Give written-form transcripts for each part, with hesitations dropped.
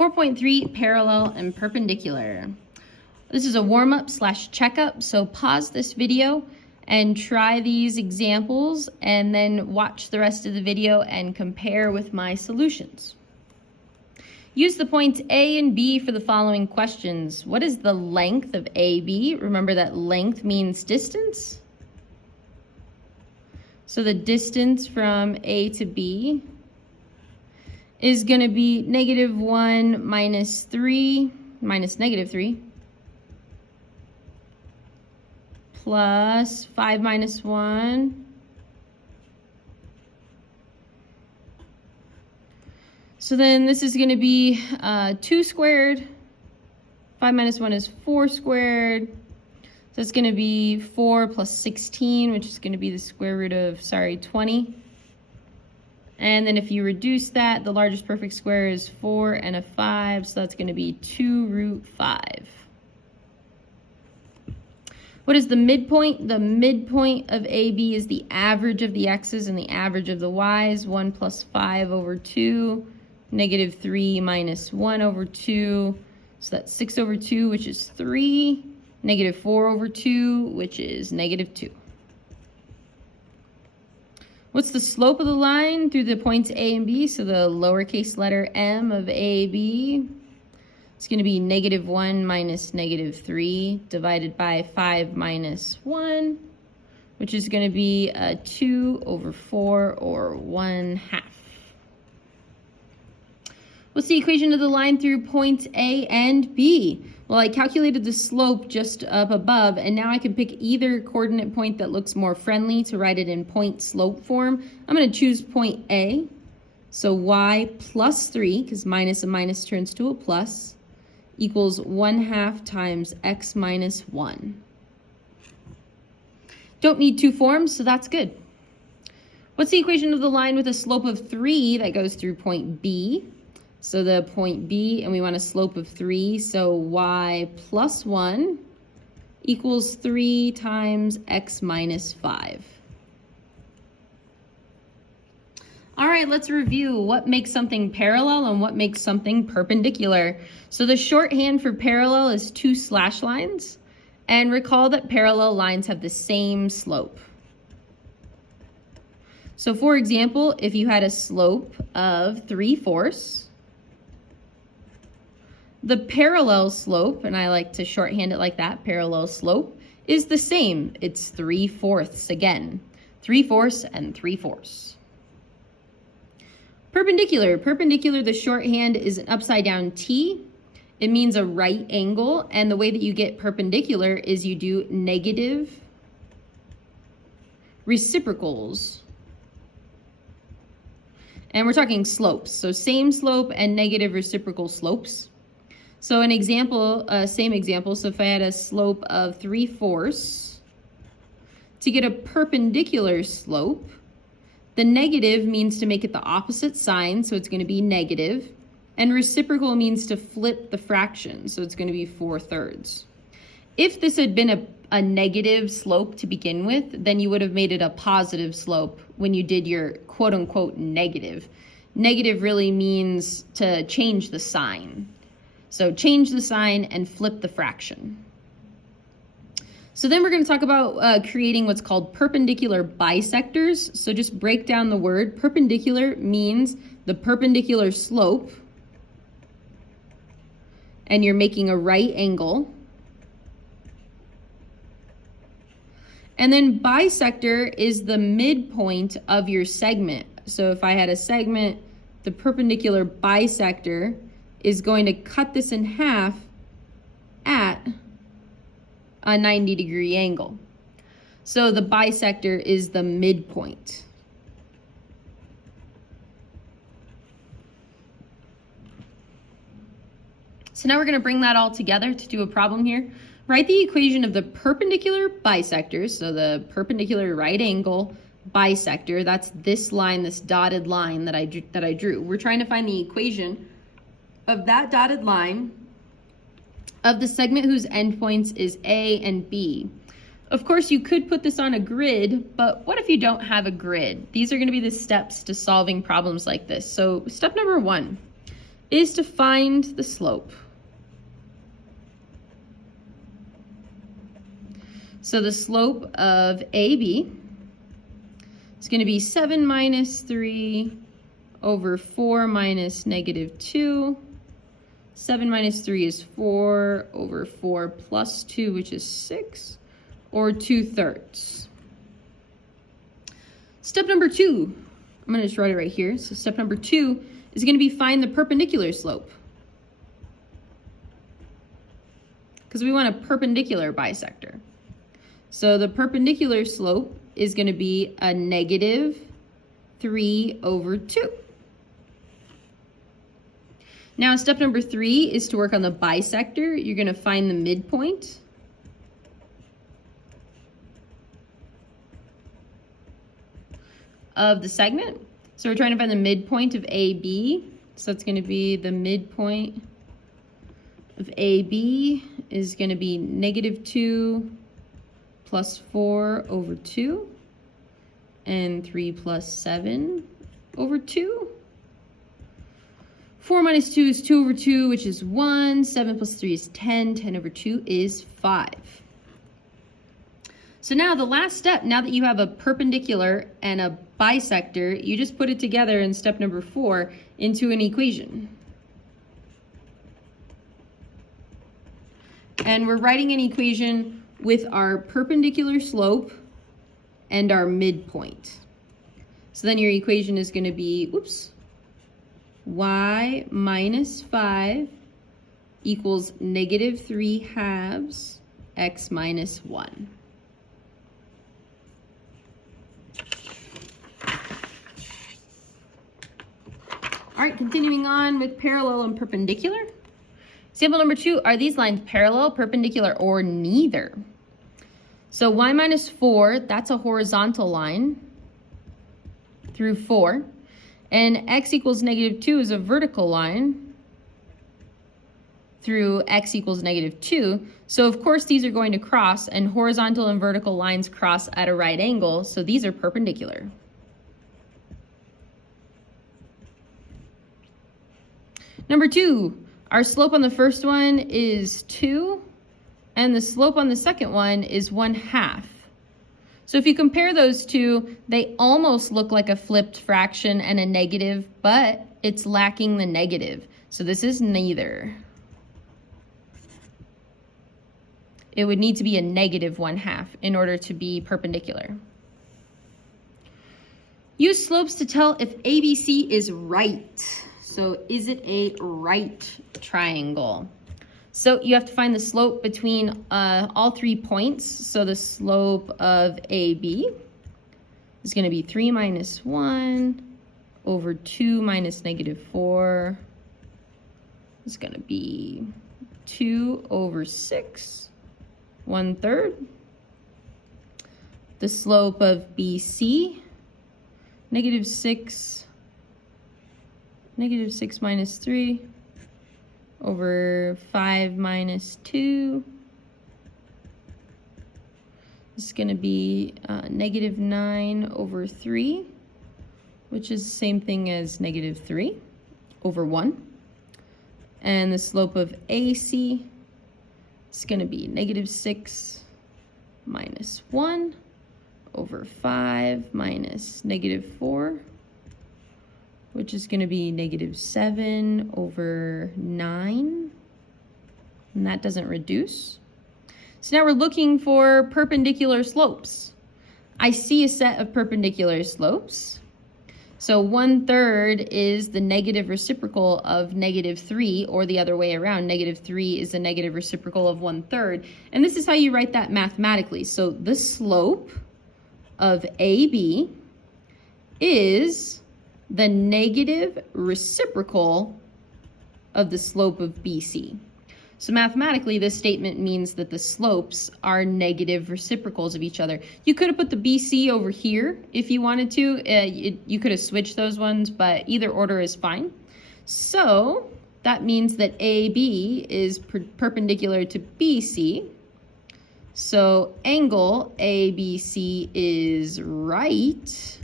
4.3, parallel and perpendicular. This is a warm-up / checkup, so pause this video and try these examples and then watch the rest of the video and compare with my solutions. Use the points A and B for the following questions. What is the length of AB? Remember that length means distance. So the distance from A to B is going to be -1 minus 3 minus -3 plus 5 minus 1. So then this is going to be 2 squared. 5 minus 1 is 4 squared. So it's going to be 4 plus 16, which is going to be the square root of, 20. And then if you reduce that, the largest perfect square is 4 and a 5, so that's going to be 2 root 5. What is the midpoint? The midpoint of AB is the average of the x's and the average of the y's. 1 plus 5 over 2, -3 minus 1 over 2, so that's 6 over 2, which is 3, -4 over 2, which is -2. What's the slope of the line through the points A and B? So the lowercase letter m of AB, it's going to be -1 minus -3 divided by 5 minus 1, which is going to be 2 over 4, or 1/2. What's the equation of the line through points A and B? Well, I calculated the slope just up above, and now I can pick either coordinate point that looks more friendly to write it in point slope form. I'm going to choose point A. So y plus 3, because minus a minus turns to a plus, equals 1/2 times x minus 1. Don't need two forms, so that's good. What's the equation of the line with a slope of 3 that goes through point B? So the point B, and we want a slope of 3, so y plus 1 equals 3 times x minus 5. All right, let's review what makes something parallel and what makes something perpendicular. So the shorthand for parallel is 2 slash lines, and recall that parallel lines have the same slope. So for example, if you had a slope of 3/4, the parallel slope, and I like to shorthand it like that, parallel slope, is the same. It's 3/4 again. 3/4 and 3/4. Perpendicular. Perpendicular, the shorthand is an upside down T. It means a right angle, and the way that you get perpendicular is you do negative reciprocals. And we're talking slopes, so same slope and negative reciprocal slopes. So an example, same example, so if I had a slope of 3/4, to get a perpendicular slope, the negative means to make it the opposite sign, so it's going to be negative, and reciprocal means to flip the fraction, so it's going to be 4/3. If this had been a negative slope to begin with, then you would have made it a positive slope when you did your quote-unquote negative. Negative really means to change the sign. So change the sign and flip the fraction. So then we're going to talk about creating what's called perpendicular bisectors. So just break down the word. Perpendicular means the perpendicular slope, and you're making a right angle. And then bisector is the midpoint of your segment. So if I had a segment, the perpendicular bisector is going to cut this in half at a 90-degree angle. So the bisector is the midpoint. So now we're going to bring that all together to do a problem here. Write the equation of the perpendicular bisectors, so the perpendicular right angle bisector, that's this line, this dotted line that I drew. We're trying to find the equation of that dotted line of the segment whose endpoints is A and B. Of course, you could put this on a grid, but what if you don't have a grid? These are going to be the steps to solving problems like this. So step number 1, is to find the slope. So the slope of AB is going to be 7 minus 3 over 4 minus negative 2. 7 minus 3 is 4 over 4 plus 2, which is 6, or 2/3. Step number 2, I'm going to just write it right here. So step number 2 is going to be find the perpendicular slope, because we want a perpendicular bisector. So the perpendicular slope is going to be a negative 3 over 2. Now, step number 3 is to work on the bisector. You're going to find the midpoint. Of the segment. So we're trying to find the midpoint of AB. So it's going to be the midpoint of AB is going to be negative 2 plus 4 over 2 and 3 plus 7 over 2. 4 minus 2 is 2 over 2, which is 1. 7 plus 3 is 10. 10 over 2 is 5. So now the last step, now that you have a perpendicular and a bisector, you just put it together in step number 4 into an equation. And we're writing an equation with our perpendicular slope and our midpoint. So then your equation is going to be, y minus 5 equals negative 3 halves x minus 1. All right, continuing on with parallel and perpendicular. Example number 2, are these lines parallel, perpendicular, or neither? So y minus 4, that's a horizontal line through 4. And x equals negative 2 is a vertical line through x equals negative 2. So of course these are going to cross, and horizontal and vertical lines cross at a right angle, so these are perpendicular. Number 2, our slope on the first one is 2, and the slope on the second one is 1/2. So if you compare those two, they almost look like a flipped fraction and a negative, but it's lacking the negative. So this is neither. It would need to be a negative 1/2 in order to be perpendicular. Use slopes to tell if ABC is right. So is it a right triangle? So you have to find the slope between all 3 points. So the slope of AB is going to be 3 minus 1 over 2 minus negative 4. It's going to be 2 over 6, 1/3. The slope of BC, negative 6 minus 3 over 5 minus 2. This is going to be negative 9 over 3, which is the same thing as negative 3 over 1. And the slope of AC is going to be negative 6 minus 1 over 5 minus negative 4, which is going to be negative 7 over 9, and that doesn't reduce. So now we're looking for perpendicular slopes. I see a set of perpendicular slopes. So 1/3 is the negative reciprocal of negative 3, or the other way around. Negative 3 is the negative reciprocal of 1/3. And this is how you write that mathematically. So the slope of AB is the negative reciprocal of the slope of BC. So mathematically, this statement means that the slopes are negative reciprocals of each other. You could have put the BC over here if you wanted to. You could have switched those ones, but either order is fine. So that means that AB is perpendicular to BC. So angle ABC is right.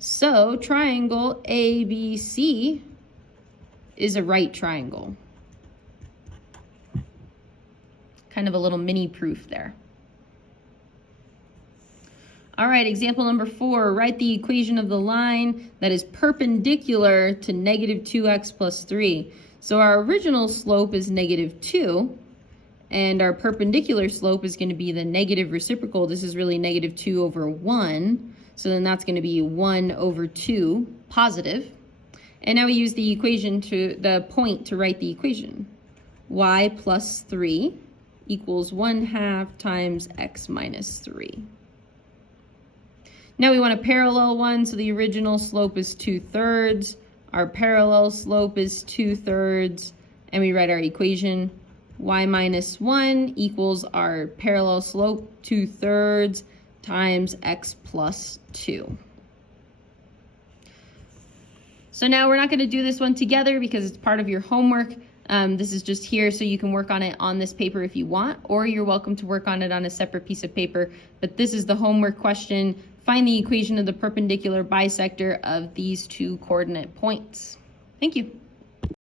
So triangle ABC is a right triangle. Kind of a little mini proof there. All right, example number 4, write the equation of the line that is perpendicular to negative 2x plus 3. So our original slope is negative 2, and our perpendicular slope is going to be the negative reciprocal. This is really negative 2 over 1, so then that's going to be 1 over 2 positive. And now we use the equation the point to write the equation. Y plus 3 equals 1/2 times x minus 3. Now we want a parallel one, so the original slope is 2/3. Our parallel slope is 2/3, and we write our equation. Y minus 1 equals our parallel slope, 2/3 times x plus 2. So now we're not going to do this one together because it's part of your homework. This is just here so you can work on it on this paper if you want, or you're welcome to work on it on a separate piece of paper. But this is the homework question. Find the equation of the perpendicular bisector of these two coordinate points. Thank you.